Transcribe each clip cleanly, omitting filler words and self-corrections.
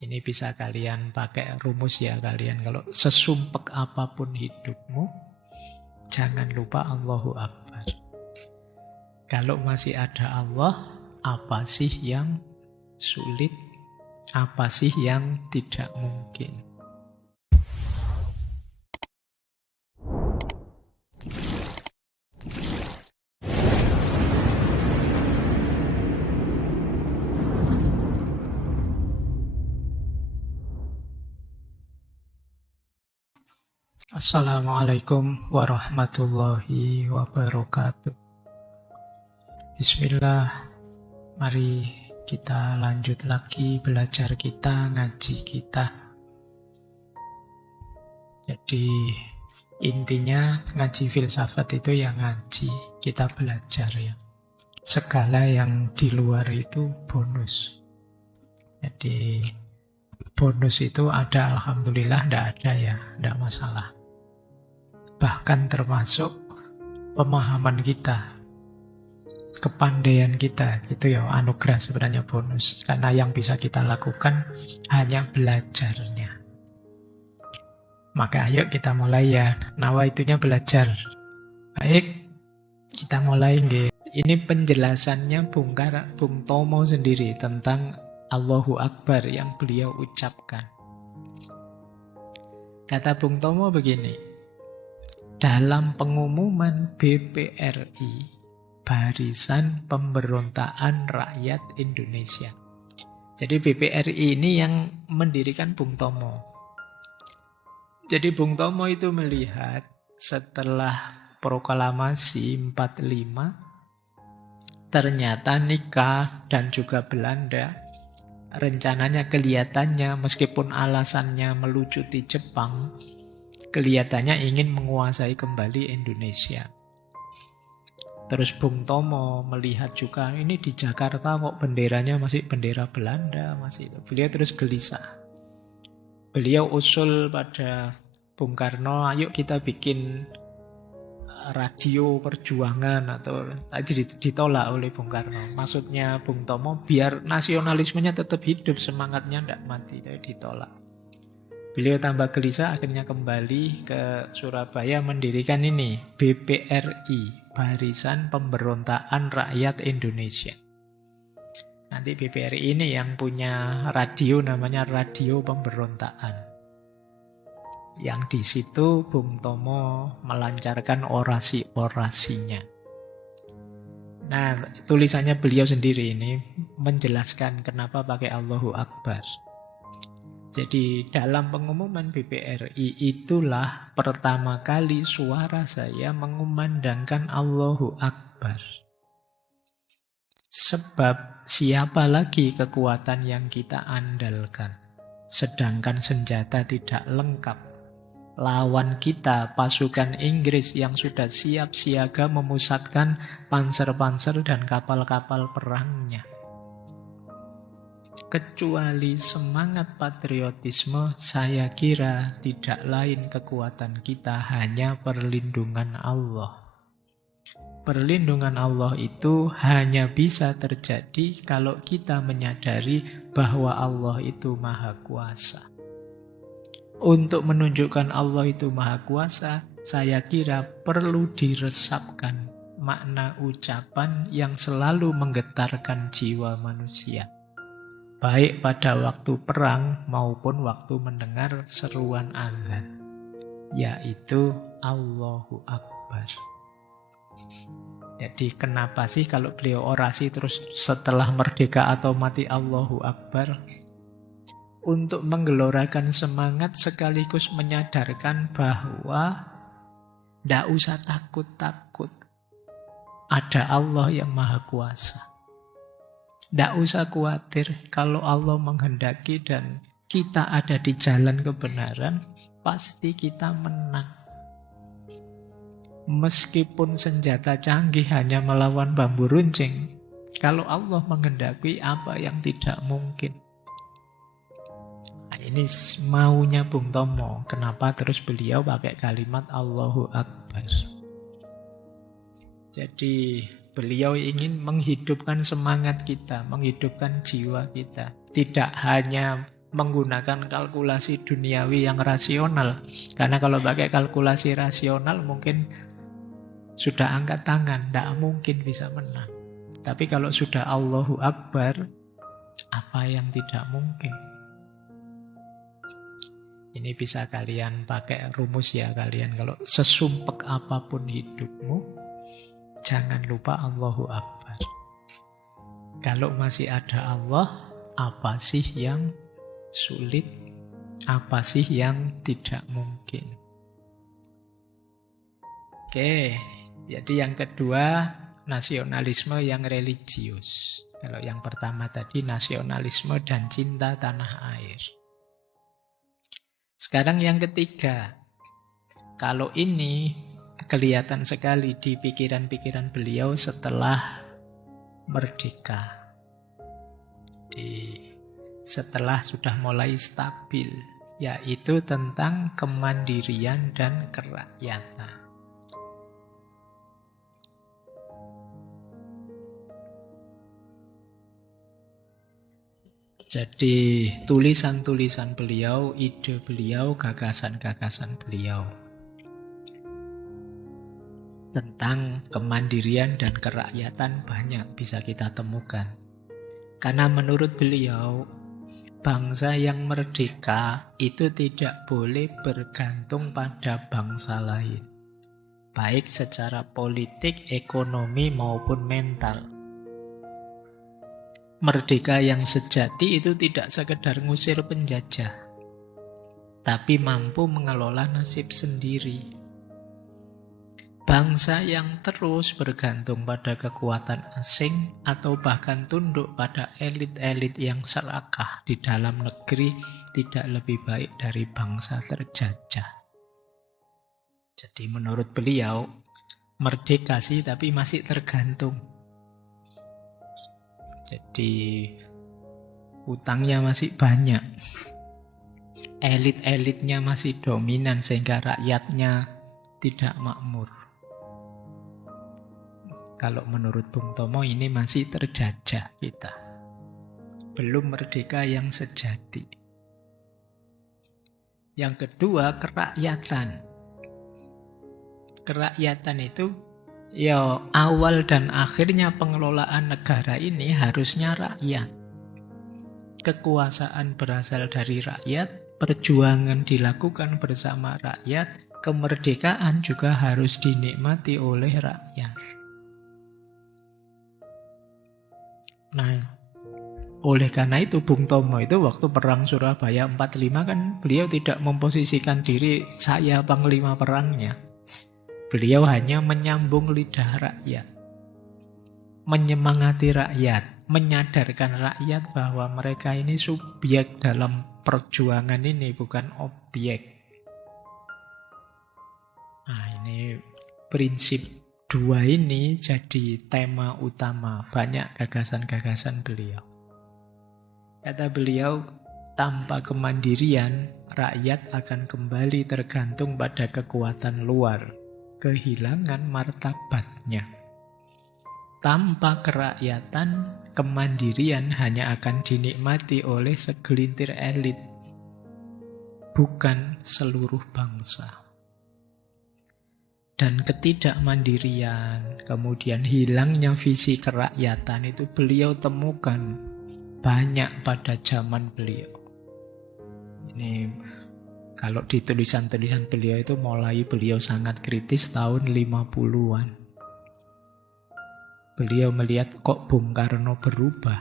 Ini bisa kalian pakai rumus ya kalian. Kalau sesumpek apapun hidupmu, jangan lupa Allahu Akbar. Kalau masih ada Allah, apa sih yang sulit? Apa sih yang tidak mungkin? Assalamualaikum warahmatullahi wabarakatuh. Bismillah, mari kita lanjut lagi belajar kita, ngaji kita. Jadi intinya ngaji filsafat itu ya ngaji, kita belajar ya. Segala yang di luar itu bonus. Jadi bonus itu ada, alhamdulillah, tidak ada ya, tidak masalah. Bahkan termasuk pemahaman kita, kepandaian kita, itu ya anugerah sebenarnya bonus. Karena yang bisa kita lakukan hanya belajarnya. Maka ayo kita mulai ya, nawaitunya belajar. Baik, kita mulai nggih. Ini penjelasannya Bung Tomo sendiri tentang Allahu Akbar yang beliau ucapkan. Kata Bung Tomo begini, dalam pengumuman BPRI, Barisan Pemberontakan Rakyat Indonesia. Jadi BPRI ini yang mendirikan Bung Tomo. Jadi Bung Tomo itu melihat setelah proklamasi 45, ternyata nikah dan juga Belanda rencananya kelihatannya meskipun alasannya melucuti Jepang, kelihatannya ingin menguasai kembali Indonesia. Terus Bung Tomo melihat juga ini di Jakarta kok benderanya masih bendera Belanda, beliau terus gelisah. Beliau usul pada Bung Karno, ayo kita bikin radio perjuangan, atau tadi ditolak oleh Bung Karno. Maksudnya Bung Tomo biar nasionalismenya tetap hidup, semangatnya tidak mati, tapi ditolak. Beliau tambah gelisah, akhirnya kembali ke Surabaya mendirikan ini, BPRI, Barisan Pemberontakan Rakyat Indonesia. Nanti BPRI ini yang punya radio namanya Radio Pemberontakan. Yang di situ Bung Tomo melancarkan orasi-orasinya. Nah, tulisannya beliau sendiri ini menjelaskan kenapa pakai Allahu Akbar. Jadi dalam pengumuman BPRI itulah pertama kali suara saya mengumandangkan Allahu Akbar. Sebab siapa lagi kekuatan yang kita andalkan? Sedangkan senjata tidak lengkap. Lawan kita pasukan Inggris yang sudah siap siaga memusatkan panser-panser dan kapal-kapal perangnya. Kecuali semangat patriotisme, saya kira tidak lain kekuatan kita hanya perlindungan Allah. Perlindungan Allah itu hanya bisa terjadi kalau kita menyadari bahwa Allah itu Maha Kuasa. Untuk menunjukkan Allah itu Maha Kuasa, saya kira perlu diresapkan makna ucapan yang selalu menggetarkan jiwa manusia. Baik pada waktu perang maupun waktu mendengar seruan azan, yaitu Allahu Akbar. Jadi kenapa sih kalau beliau orasi terus setelah merdeka atau mati Allahu Akbar? Untuk menggelorakan semangat sekaligus menyadarkan bahwa tidak usah takut-takut. Ada Allah yang Maha Kuasa. Tidak usah khawatir kalau Allah menghendaki dan kita ada di jalan kebenaran, pasti kita menang. Meskipun senjata canggih hanya melawan bambu runcing, kalau Allah menghendaki apa yang tidak mungkin. Nah, ini maunya Bung Tomo. Kenapa terus beliau pakai kalimat Allahu Akbar? Jadi beliau ingin menghidupkan semangat kita, menghidupkan jiwa kita. Tidak hanya menggunakan kalkulasi duniawi yang rasional. Karena kalau pakai kalkulasi rasional mungkin sudah angkat tangan, tidak mungkin bisa menang. Tapi kalau sudah Allahu Akbar, apa yang tidak mungkin? Ini bisa kalian pakai rumus ya kalian. Kalau sesumpek apapun hidupmu, jangan lupa Allahu Akbar. Kalau masih ada Allah, apa sih yang sulit? Apa sih yang tidak mungkin? Oke, jadi yang kedua, nasionalisme yang religius. Kalau yang pertama tadi, nasionalisme dan cinta tanah air. Sekarang yang ketiga, kalau ini kelihatan sekali di pikiran-pikiran beliau setelah merdeka. Setelah sudah mulai stabil, yaitu tentang kemandirian dan kerakyatan. Jadi tulisan-tulisan beliau, ide beliau, gagasan-gagasan beliau tentang kemandirian dan kerakyatan banyak bisa kita temukan. Karena menurut beliau, bangsa yang merdeka itu tidak boleh bergantung pada bangsa lain, baik secara politik, ekonomi maupun mental. Merdeka yang sejati itu tidak sekedar ngusir penjajah, tapi mampu mengelola nasib sendiri. Bangsa yang terus bergantung pada kekuatan asing atau bahkan tunduk pada elit-elit yang serakah di dalam negeri tidak lebih baik dari bangsa terjajah. Jadi menurut beliau, merdeka sih tapi masih tergantung. Jadi utangnya masih banyak, elit-elitnya masih dominan sehingga rakyatnya tidak makmur. Kalau menurut Bung Tomo ini masih terjajah kita, belum merdeka yang sejati. Yang kedua, kerakyatan. Kerakyatan itu ya, awal dan akhirnya pengelolaan negara ini harusnya rakyat. Kekuasaan berasal dari rakyat, perjuangan dilakukan bersama rakyat, kemerdekaan juga harus dinikmati oleh rakyat. Nah, oleh karena itu Bung Tomo itu waktu perang Surabaya 45 kan beliau tidak memposisikan diri saya panglima perangnya. Beliau hanya menyambung lidah rakyat, menyemangati rakyat, menyadarkan rakyat bahwa mereka ini subjek dalam perjuangan ini, bukan objek. Nah, ini prinsip dua ini jadi tema utama banyak gagasan-gagasan beliau. Kata beliau, tanpa kemandirian, rakyat akan kembali tergantung pada kekuatan luar, kehilangan martabatnya. Tanpa kerakyatan, kemandirian hanya akan dinikmati oleh segelintir elit, bukan seluruh bangsa. Dan ketidakmandirian, kemudian hilangnya visi kerakyatan itu beliau temukan banyak pada zaman beliau. Ini kalau di tulisan-tulisan beliau itu mulai beliau sangat kritis tahun 50-an. Beliau melihat kok Bung Karno berubah.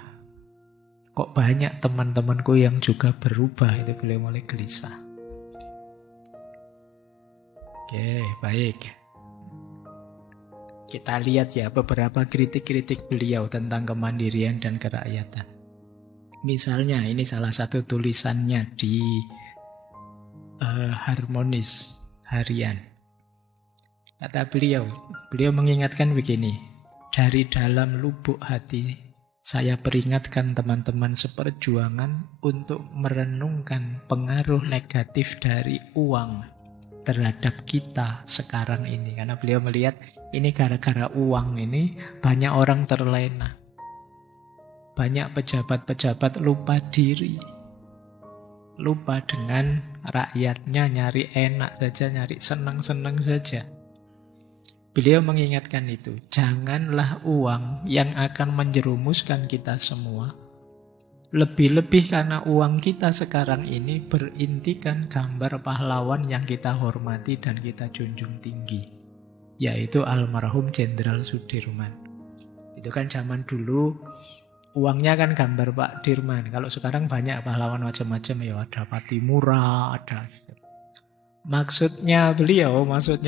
Kok banyak teman-temanku yang juga berubah. Itu beliau mulai gelisah. Oke, baik. Kita lihat ya beberapa kritik-kritik beliau tentang kemandirian dan kerakyatan. Misalnya ini salah satu tulisannya di Harmonis Harian. Kata beliau mengingatkan begini, dari dalam lubuk hati saya peringatkan teman-teman seperjuangan untuk merenungkan pengaruh negatif dari uang terhadap kita sekarang ini. Karena beliau melihat ini gara-gara uang ini banyak orang terlena. Banyak pejabat-pejabat lupa diri. lupa dengan rakyatnya, nyari enak saja, nyari senang-senang saja. Beliau mengingatkan itu, janganlah uang yang akan menjerumuskan kita semua. Lebih-lebih karena uang kita sekarang ini berintikan gambar pahlawan yang kita hormati dan kita junjung tinggi, yaitu almarhum Jenderal Sudirman. Itu kan zaman dulu uangnya kan gambar Pak Dirman. Kalau sekarang banyak pahlawan macam-macam, ya ada Patimura, ada gitu. Maksudnya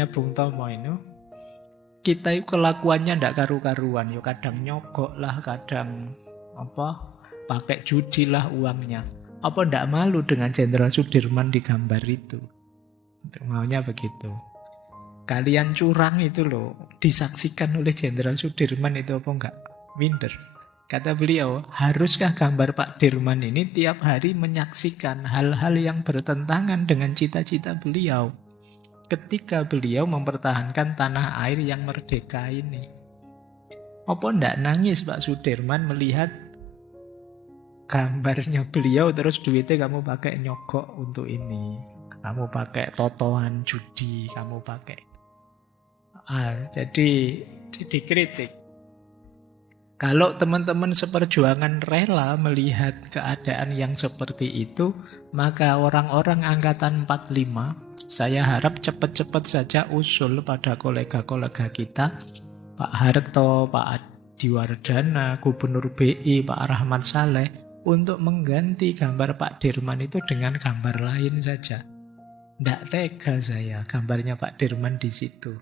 Bung Tomo ini, kita itu kelakuannya ndak karu-karuan. Yo kadang nyogok lah, kadang pakai judi lah uangnya. Apa ndak malu dengan Jenderal Sudirman di gambar itu? Maunya begitu. Kalian curang itu loh, disaksikan oleh Jenderal Sudirman itu apa enggak? Minder. Kata beliau, haruskah gambar Pak Dirman ini tiap hari menyaksikan hal-hal yang bertentangan dengan cita-cita beliau ketika beliau mempertahankan tanah air yang merdeka ini? Apa ndak nangis Pak Sudirman melihat gambarnya beliau terus duitnya kamu pakai nyogok untuk ini, kamu pakai totohan judi, kamu pakai jadi dikritik. Kalau teman-teman seperjuangan rela melihat keadaan yang seperti itu, maka orang-orang angkatan 45, saya harap cepat-cepat saja usul pada kolega-kolega kita, Pak Harto, Pak Adiwardana, Gubernur BI, Pak Rahmat Saleh, untuk mengganti gambar Pak Dirman itu dengan gambar lain saja. Ndak tega saya gambarnya Pak Dirman di situ.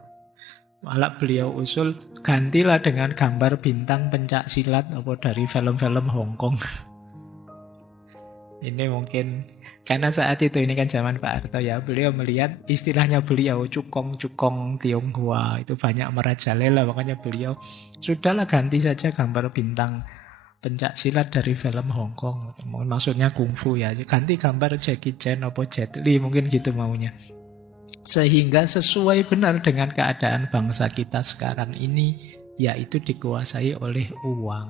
Malah beliau usul, gantilah dengan gambar bintang pencak silat apa dari film-film Hong Kong. Ini mungkin karena saat itu, ini kan zaman Pak Harto ya, beliau melihat istilahnya beliau cukong-cukong Tionghoa itu banyak merajalela, makanya beliau sudahlah ganti saja gambar bintang pencak silat dari film Hong Kong. Maksudnya kungfu ya, ganti gambar Jackie Chan apa Jet Li, mungkin gitu maunya. Sehingga sesuai benar dengan keadaan bangsa kita sekarang ini, yaitu dikuasai oleh uang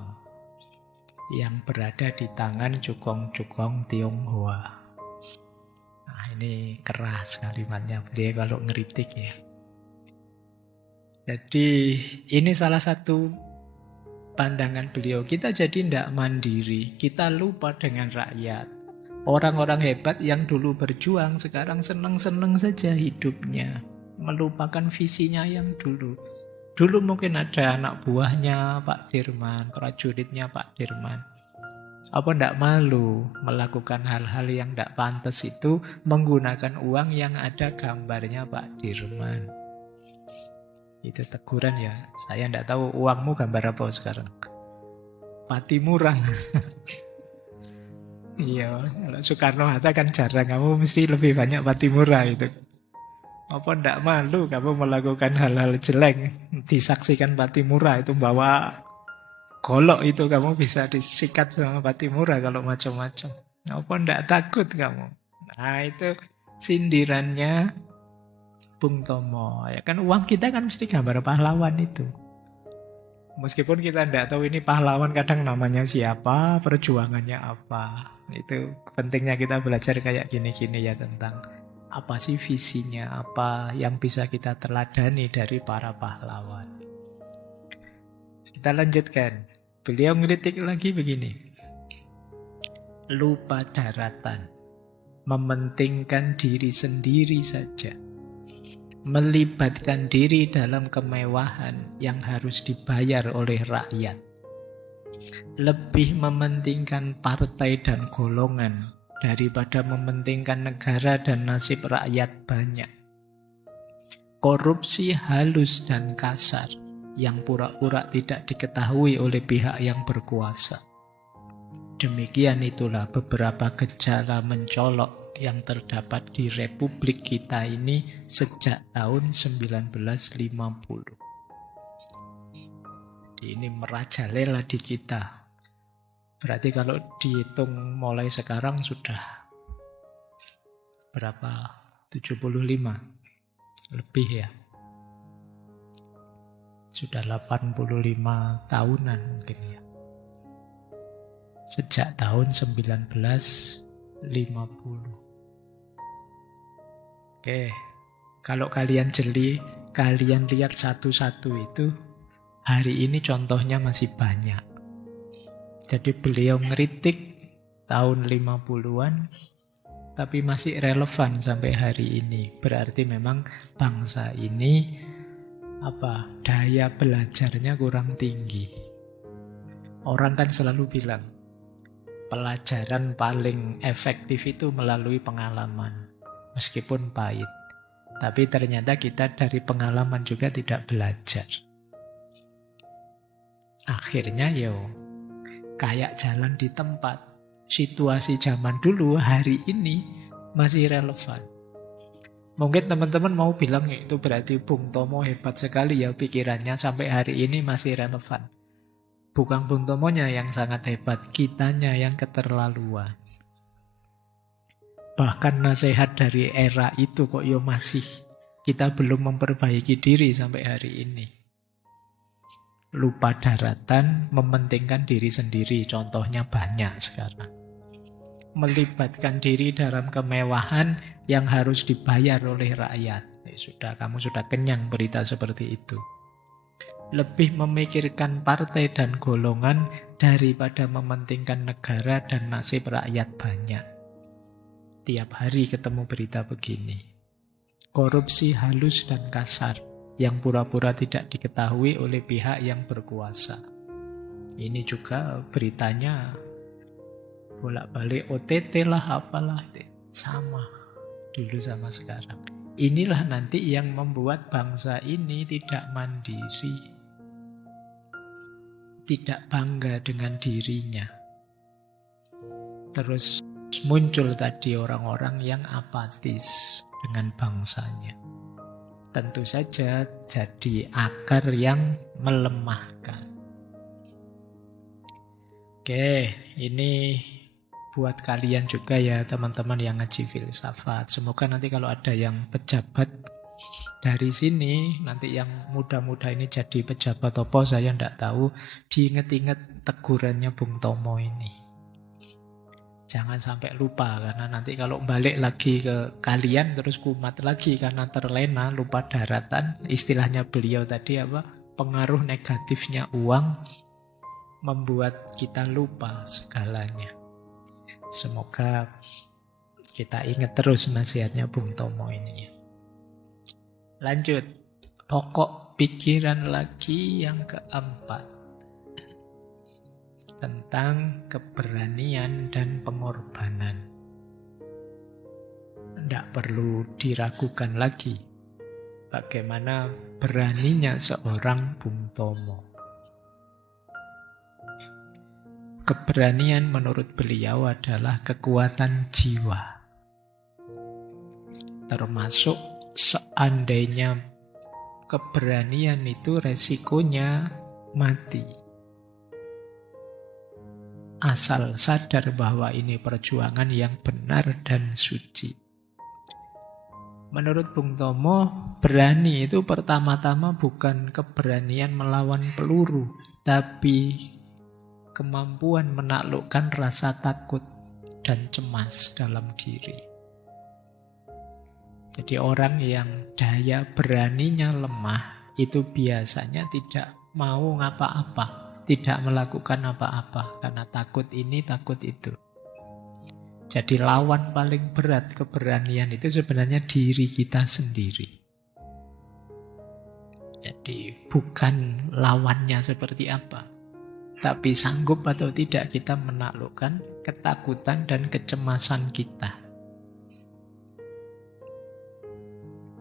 yang berada di tangan cukong-cukong Tionghoa. Nah, ini keras kalimatnya beliau kalau ngeritik ya. Jadi ini salah satu pandangan beliau. Kita jadi tidak mandiri, kita lupa dengan rakyat. Orang-orang hebat yang dulu berjuang sekarang senang-senang saja hidupnya, melupakan visinya yang dulu. Dulu mungkin ada anak buahnya Pak Dirman, prajuritnya Pak Dirman. Apa ndak malu melakukan hal-hal yang ndak pantas itu menggunakan uang yang ada gambarnya Pak Dirman? Itu teguran ya. Saya ndak tahu uangmu gambar apa sekarang. Patimura. Iya, kalau Soekarno-Hatta kan jarang, kamu mesti lebih banyak Patimura itu. Apa ndak malu kamu melakukan hal-hal jelek, disaksikan Patimura itu bawa golok itu, kamu bisa disikat sama Patimura kalau macam-macam. Apa ndak takut kamu? Nah itu sindirannya Bung Tomo. Ya kan uang kita kan mesti gambar pahlawan itu. Meskipun kita tidak tahu ini pahlawan kadang namanya siapa, perjuangannya apa. Itu pentingnya kita belajar kayak gini-gini ya, tentang apa sih visinya, apa yang bisa kita teladani dari para pahlawan. Kita lanjutkan. Beliau ngeritik lagi begini. Lupa daratan, mementingkan diri sendiri saja, melibatkan diri dalam kemewahan yang harus dibayar oleh rakyat, lebih mementingkan partai dan golongan daripada mementingkan negara dan nasib rakyat banyak, korupsi halus dan kasar yang pura-pura tidak diketahui oleh pihak yang berkuasa. Demikian itulah beberapa gejala mencolok yang terdapat di Republik kita ini sejak tahun 1950. Ini merajalela di kita. Berarti kalau dihitung mulai sekarang sudah berapa? 75 lebih ya. Sudah 85 tahunan mungkin ya. Sejak tahun 1950. 50. Oke, kalau kalian jeli, kalian lihat satu-satu itu, hari ini contohnya masih banyak. Jadi beliau ngeritik tahun 50-an, tapi masih relevan sampai hari ini. Berarti memang bangsa ini daya belajarnya kurang tinggi. Orang kan selalu bilang, pelajaran paling efektif itu melalui pengalaman. Meskipun pahit. Tapi ternyata kita dari pengalaman juga tidak belajar. Akhirnya kayak jalan di tempat. Situasi zaman dulu, hari ini masih relevan. Mungkin teman-teman mau bilang itu berarti Bung Tomo hebat sekali ya pikirannya sampai hari ini masih relevan. Bukan Bung Tomonya yang sangat hebat, kitanya yang keterlaluan. Bahkan nasihat dari era itu kok masih kita belum memperbaiki diri sampai hari ini. Lupa daratan, mementingkan diri sendiri, contohnya banyak sekarang. Melibatkan diri dalam kemewahan yang harus dibayar oleh rakyat. Kamu sudah kenyang berita seperti itu. Lebih memikirkan partai dan golongan daripada mementingkan negara dan nasib rakyat banyak. Tiap hari ketemu berita begini. Korupsi halus dan kasar yang pura-pura tidak diketahui oleh pihak yang berkuasa. Ini juga beritanya bolak-balik OTT lah apalah. Sama dulu sama sekarang. Inilah nanti yang membuat bangsa ini tidak mandiri. Tidak bangga dengan dirinya. Terus muncul tadi orang-orang yang apatis dengan bangsanya. Tentu saja jadi akar yang melemahkan. Oke, ini buat kalian juga ya teman-teman yang ngaji filsafat. Semoga nanti kalau ada yang pejabat dari sini, nanti yang muda-muda ini jadi pejabat apa saya tidak tahu, diinget-inget tegurannya Bung Tomo ini. Jangan sampai lupa, karena nanti kalau balik lagi ke kalian terus kumat lagi karena terlena, lupa daratan. Istilahnya beliau tadi pengaruh negatifnya uang membuat kita lupa segalanya. Semoga kita ingat terus nasihatnya Bung Tomo ini. Lanjut, pokok pikiran lagi yang keempat. Tentang keberanian dan pengorbanan. Tidak perlu diragukan lagi bagaimana beraninya seorang Bung Tomo. Keberanian menurut beliau adalah kekuatan jiwa. Termasuk seandainya keberanian itu resikonya mati. Asal sadar bahwa ini perjuangan yang benar dan suci. Menurut Bung Tomo, berani itu pertama-tama bukan keberanian melawan peluru, tapi kemampuan menaklukkan rasa takut dan cemas dalam diri. Jadi orang yang daya beraninya lemah itu biasanya tidak mau ngapa-apa. Tidak melakukan apa-apa karena takut ini, takut itu. Jadi lawan paling berat keberanian itu sebenarnya diri kita sendiri. Jadi bukan lawannya seperti apa, tapi sanggup atau tidak kita menaklukkan ketakutan dan kecemasan kita.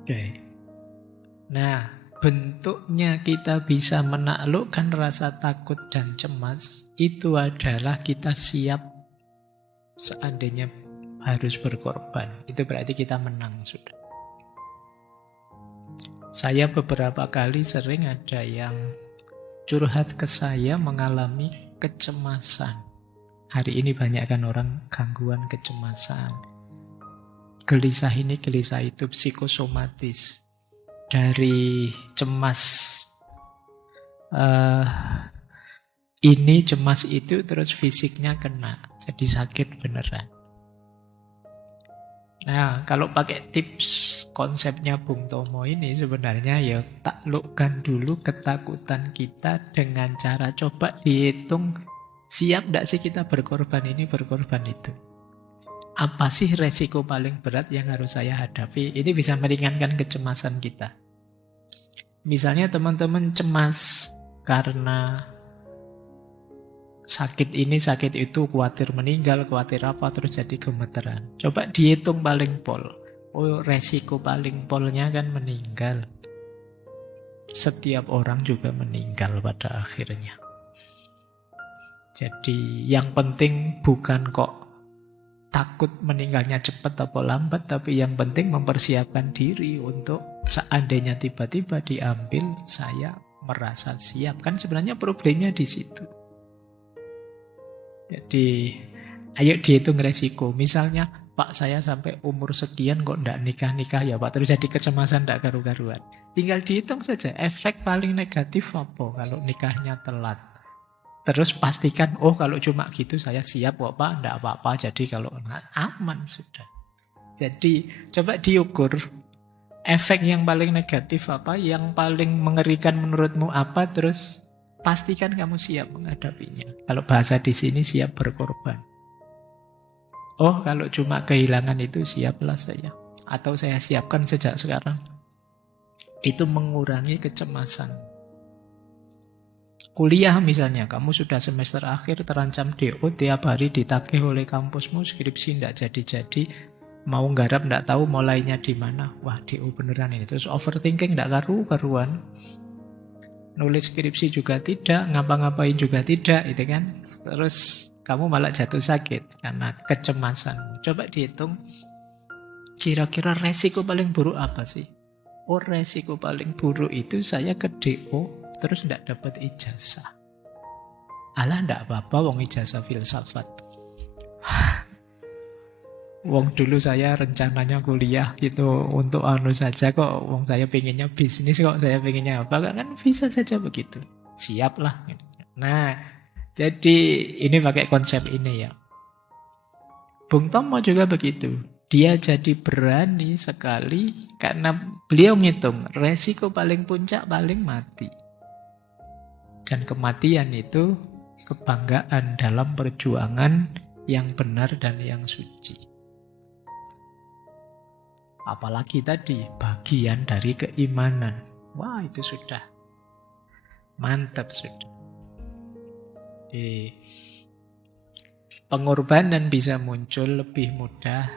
Oke. Nah, bentuknya kita bisa menaklukkan rasa takut dan cemas itu adalah kita siap seandainya harus berkorban. Itu berarti kita menang sudah. Saya beberapa kali sering ada yang curhat ke saya mengalami kecemasan. Hari ini banyak kan orang gangguan kecemasan. Gelisah ini, gelisah itu, psikosomatis. Dari cemas ini, cemas itu, terus fisiknya kena. Jadi sakit beneran. Nah, kalau pakai tips konsepnya Bung Tomo ini sebenarnya ya taklukkan dulu ketakutan kita dengan cara coba dihitung siap tidak sih kita berkorban ini, berkorban itu. Apa sih resiko paling berat yang harus saya hadapi? Ini bisa meringankan kecemasan kita. Misalnya teman-teman cemas karena sakit ini, sakit itu, khawatir meninggal, khawatir apa, terus jadi gemeteran. Coba dihitung paling pol. Oh, resiko paling polnya kan meninggal. Setiap orang juga meninggal pada akhirnya. Jadi yang penting bukan kok takut meninggalnya cepat atau lambat, tapi yang penting mempersiapkan diri untuk seandainya tiba-tiba diambil, saya merasa siap. Kan sebenarnya problemnya di situ. Jadi, ayo dihitung resiko. Misalnya, Pak saya sampai umur sekian kok ndak nikah-nikah ya Pak. Terus jadi kecemasan ndak karu-karuan. Tinggal dihitung saja, efek paling negatif apa kalau nikahnya telat. Terus pastikan, oh kalau cuma gitu saya siap kok Pak, ndak apa-apa. Jadi kalau aman sudah. Jadi, coba diukur. Efek yang paling negatif apa, yang paling mengerikan menurutmu apa, terus pastikan kamu siap menghadapinya. Kalau bahasa di sini siap berkorban. Oh, kalau cuma kehilangan itu siaplah saya. Atau saya siapkan sejak sekarang. Itu mengurangi kecemasan. Kuliah misalnya, kamu sudah semester akhir terancam DO, tiap hari ditagih oleh kampusmu, skripsi tidak jadi-jadi, mau nggarap tidak tahu mulainya di mana. Wah, DO beneran ini. Terus overthinking tidak karu-karuan. Nulis skripsi juga tidak, ngapa-ngapain juga tidak, itu kan. Terus kamu malah jatuh sakit karena kecemasan. Coba dihitung, kira-kira resiko paling buruk apa sih? Oh, resiko paling buruk itu saya ke DO, terus tidak dapat ijazah. Alah, tidak apa-apa, wong ijazah filsafat. Wong dulu saya rencananya kuliah gitu untuk anu saja kok. Wong saya pengennya bisnis kok, saya pengennya apa, kan bisa saja begitu. Siaplah. Nah, jadi ini pakai konsep ini ya. Bung Tomo juga begitu. Dia jadi berani sekali karena beliau ngitung resiko paling puncak paling mati. Dan kematian itu kebanggaan dalam perjuangan yang benar dan yang suci. Apalagi tadi bagian dari keimanan. Wah, itu sudah mantap sudah. Jadi, pengorbanan bisa muncul lebih mudah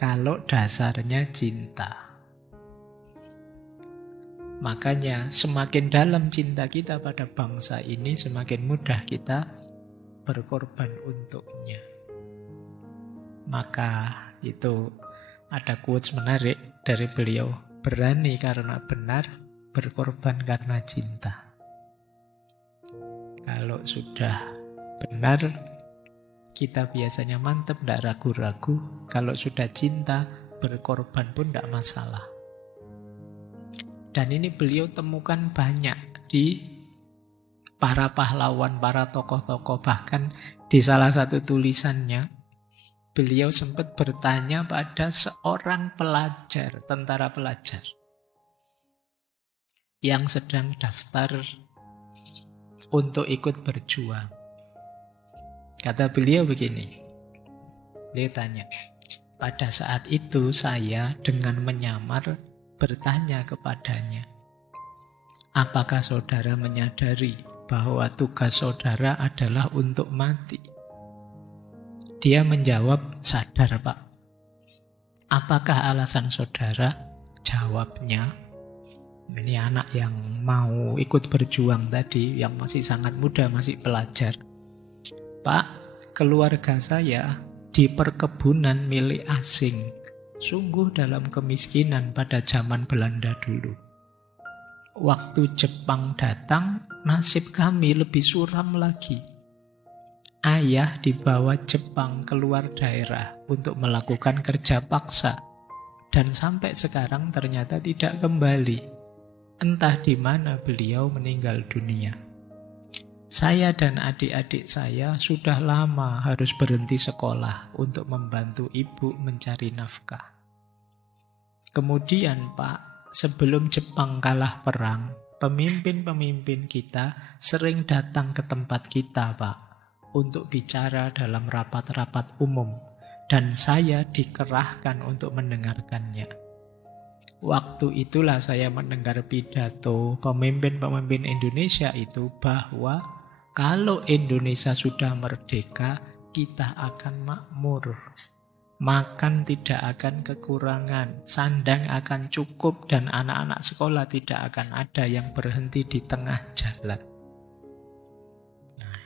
kalau dasarnya cinta. Makanya semakin dalam cinta kita pada bangsa ini, semakin mudah kita berkorban untuknya. Maka itu ada quotes menarik dari beliau. Berani karena benar, berkorban karena cinta. Kalau sudah benar, kita biasanya mantep, tidak ragu-ragu. Kalau sudah cinta, berkorban pun tidak masalah. Dan ini beliau temukan banyak di para pahlawan, para tokoh-tokoh. Bahkan di salah satu tulisannya, beliau sempat bertanya pada seorang pelajar, tentara pelajar, yang sedang daftar untuk ikut berjuang. Kata beliau begini, beliau tanya, pada saat itu saya dengan menyamar bertanya kepadanya, apakah saudara menyadari bahwa tugas saudara adalah untuk mati? Dia menjawab, sadar Pak. Apakah alasan saudara? Jawabnya, ini anak yang mau ikut berjuang tadi, yang masih sangat muda, masih pelajar. Pak, keluarga saya di perkebunan milik asing, sungguh dalam kemiskinan pada zaman Belanda dulu. Waktu Jepang datang, nasib kami lebih suram lagi. Ayah dibawa Jepang keluar daerah untuk melakukan kerja paksa. Dan sampai sekarang ternyata tidak kembali. Entah di mana beliau meninggal dunia. Saya dan adik-adik saya sudah lama harus berhenti sekolah untuk membantu ibu mencari nafkah. Kemudian Pak, sebelum Jepang kalah perang, pemimpin-pemimpin kita sering datang ke tempat kita Pak, untuk bicara dalam rapat-rapat umum. Dan saya dikerahkan untuk mendengarkannya. Waktu itulah saya mendengar pidato pemimpin-pemimpin Indonesia itu bahwa kalau Indonesia sudah merdeka, kita akan makmur. Makan tidak akan kekurangan, sandang akan cukup, dan anak-anak sekolah tidak akan ada yang berhenti di tengah jalan. Nah,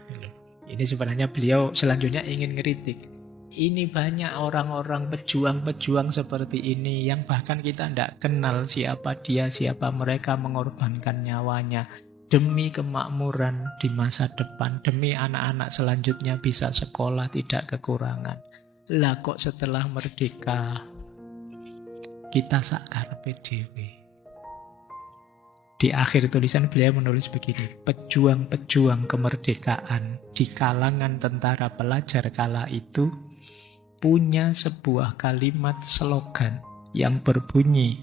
ini sebenarnya beliau selanjutnya ingin ngeritik. Ini banyak orang-orang pejuang-pejuang seperti ini yang bahkan kita tidak kenal siapa dia, siapa mereka mengorbankan nyawanya demi kemakmuran di masa depan, demi anak-anak selanjutnya bisa sekolah tidak kekurangan. Lah kok setelah merdeka kita sakkarepe dhewe. Di akhir tulisan beliau menulis begini, pejuang-pejuang kemerdekaan di kalangan tentara pelajar kala itu punya sebuah kalimat slogan yang berbunyi,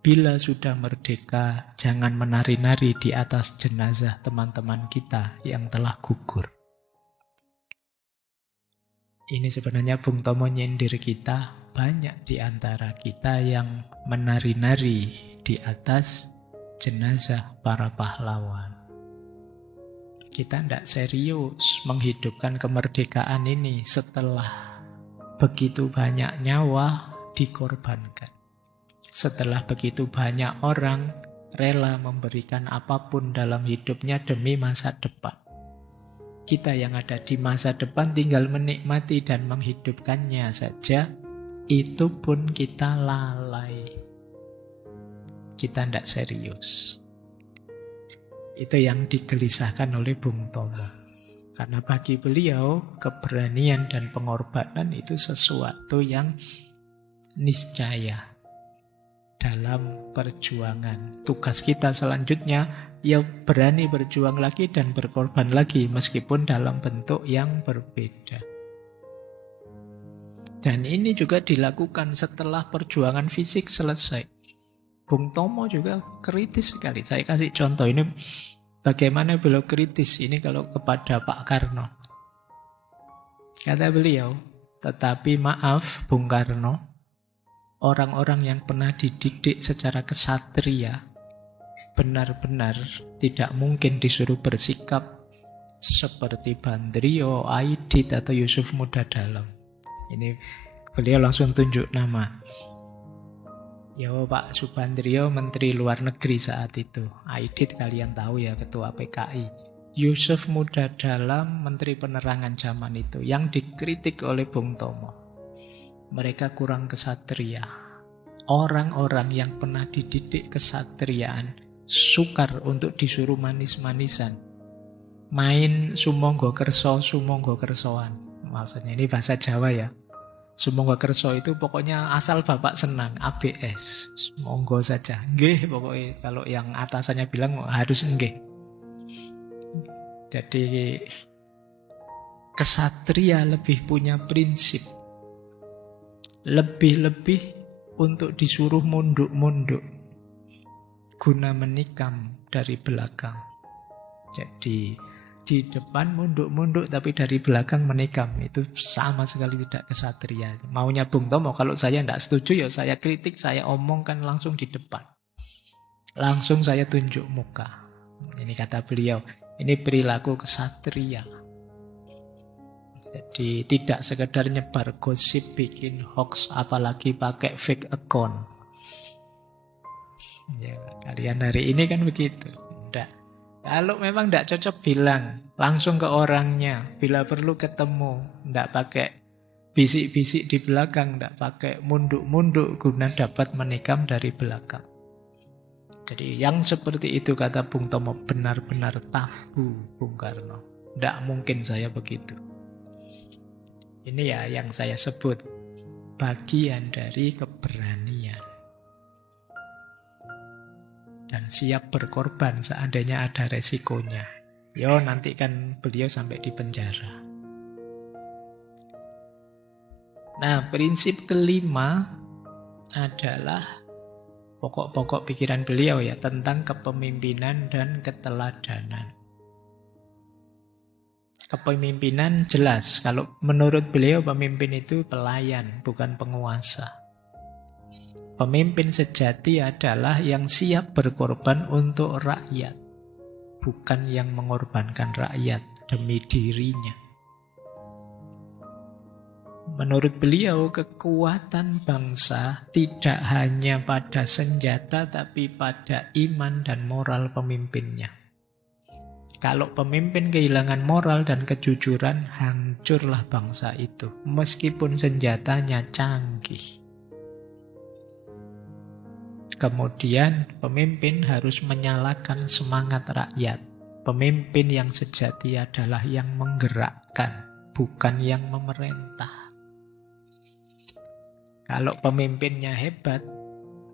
bila sudah merdeka, jangan menari-nari di atas jenazah teman-teman kita yang telah gugur. Ini sebenarnya Bung Tomo nyindir kita, banyak di antara kita yang menari-nari di atas jenazah para pahlawan. Kita tidak serius menghidupkan kemerdekaan ini setelah begitu banyak nyawa dikorbankan. Setelah begitu banyak orang rela memberikan apapun dalam hidupnya demi masa depan. Kita yang ada di masa depan tinggal menikmati dan menghidupkannya saja, itu pun kita lalai. Kita tidak serius. Itu yang digelisahkan oleh Bung Tomo. Karena bagi beliau, keberanian dan pengorbanan itu sesuatu yang niscaya dalam perjuangan. Tugas kita selanjutnya, ya berani berjuang lagi dan berkorban lagi, meskipun dalam bentuk yang berbeda. Dan ini juga dilakukan setelah perjuangan fisik selesai. Bung Tomo juga kritis sekali. Saya kasih contoh ini. Bagaimana beliau kritis ini kalau kepada Pak Karno. Kata beliau, tetapi maaf Bung Karno, orang-orang yang pernah dididik secara kesatria benar-benar tidak mungkin disuruh bersikap seperti Bandrio, Aidit atau Yusuf Muda Dalam. Ini beliau langsung tunjuk nama. Ya Pak Subandrio Menteri Luar Negeri saat itu. Aidit kalian tahu ya, Ketua PKI. Yusuf Muda Dalam Menteri Penerangan zaman itu, yang dikritik oleh Bung Tomo. Mereka kurang kesatria. Orang-orang yang pernah dididik kesatriaan sukar untuk disuruh manis-manisan. Main sumangga kersa, sumangga kersoan. Maksudnya ini bahasa Jawa ya. Sumangga kerso itu pokoknya asal bapak senang, ABS, monggo saja, nggih pokoknya kalau yang atasannya bilang harus nggih. Jadi kesatria lebih punya prinsip, lebih-lebih untuk disuruh munduk-munduk, guna menikam dari belakang. Jadi di depan munduk-munduk tapi dari belakang menikam, itu sama sekali tidak kesatria. Maunya Bung Tomo, kalau saya tidak setuju ya saya kritik, saya omongkan langsung di depan, langsung saya tunjuk muka. Ini kata beliau, ini perilaku kesatria. Jadi tidak sekedar nyebar gosip, bikin hoax, apalagi pakai fake account. Ya, kalian hari ini kan begitu. Kalau memang tidak cocok bilang, langsung ke orangnya. Bila perlu ketemu, tidak pakai bisik-bisik di belakang, tidak pakai munduk-munduk guna dapat menikam dari belakang. Jadi yang seperti itu kata Bung Tomo benar-benar tabu Bung Karno. Tidak mungkin saya begitu. Ini ya yang saya sebut bagian dari keberanian. Dan siap berkorban seandainya ada resikonya. Yo nanti kan beliau sampai di penjara. Nah, prinsip kelima adalah pokok-pokok pikiran beliau ya tentang kepemimpinan dan keteladanan. Kepemimpinan jelas, kalau menurut beliau pemimpin itu pelayan, bukan penguasa. Pemimpin sejati adalah yang siap berkorban untuk rakyat, bukan yang mengorbankan rakyat demi dirinya. Menurut beliau, kekuatan bangsa tidak hanya pada senjata, tapi pada iman dan moral pemimpinnya. Kalau pemimpin kehilangan moral dan kejujuran, hancurlah bangsa itu, meskipun senjatanya canggih. Kemudian, pemimpin harus menyalakan semangat rakyat. Pemimpin yang sejati adalah yang menggerakkan, bukan yang memerintah. Kalau pemimpinnya hebat,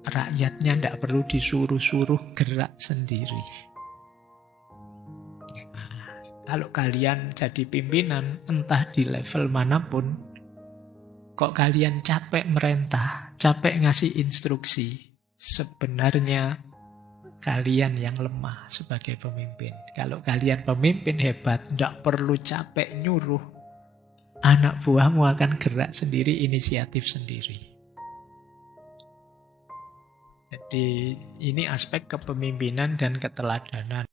rakyatnya tidak perlu disuruh-suruh gerak sendiri. Nah, kalau kalian jadi pimpinan, entah di level manapun, kok kalian capek merintah, capek ngasih instruksi, sebenarnya kalian yang lemah sebagai pemimpin. Kalau kalian pemimpin hebat, tidak perlu capek nyuruh, anak buahmu akan gerak sendiri, inisiatif sendiri. Jadi ini aspek kepemimpinan dan keteladanan.